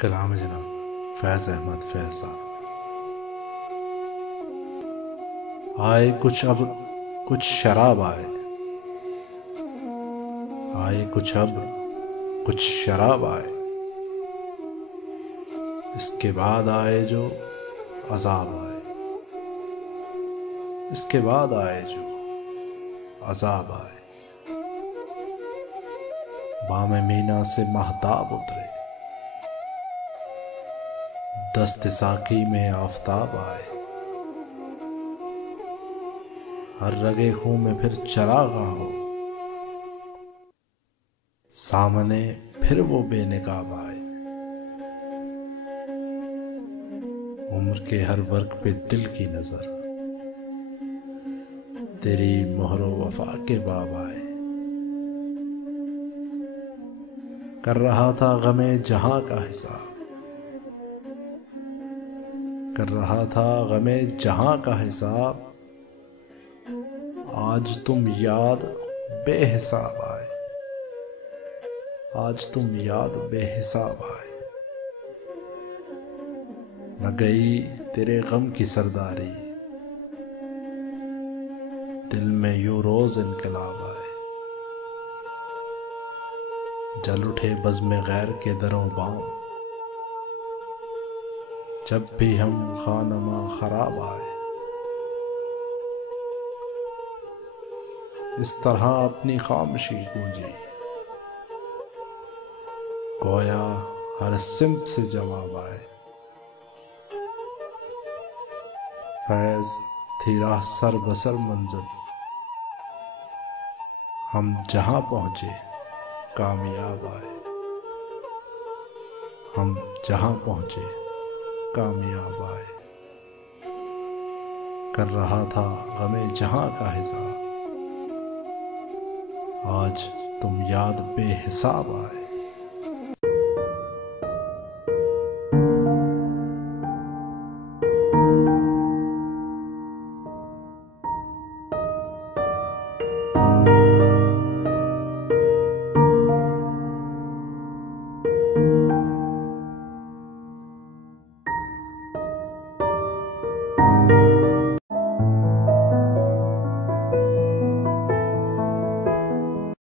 कलाम जनाब फैज़ अहमद फैज़ साहब। आए कुछ अब कुछ शराब आए, आए कुछ अब कुछ शराब आए, इसके बाद आए जो अजाब आए, इसके बाद आए जो अजाब आए। बामे मीना से महताब उतरे, दस्त साकी में आफताब आए, हर रगे खूं में फिर चरागा हो, सामने फिर वो बेनकाब आए। उम्र के हर वर्ग पे दिल की नजर, तेरी मोहरो वफा के बाब आए। कर रहा था गमे जहां का हिसाब, कर रहा था गमे जहां का हिसाब, आज तुम याद बेहिसाब आए, आज तुम याद बेहिसाब आए। न गई तेरे गम की सरदारी, दिल में यूं रोज इनकलाब आए। जल उठे बज़्म गैर के दरो बाम, जब भी हम खानमा खराब आए। इस तरह अपनी खामोशी गूंजी, गोया हर सिमत से जवाब आए। फैज़ थी राह सर बसर मंजिल, हम जहां पहुंचे कामयाब आए, हम जहां पहुंचे कामयाब आए। कर रहा था गमे जहां का हिसाब, आज तुम याद बेहिसाब आए।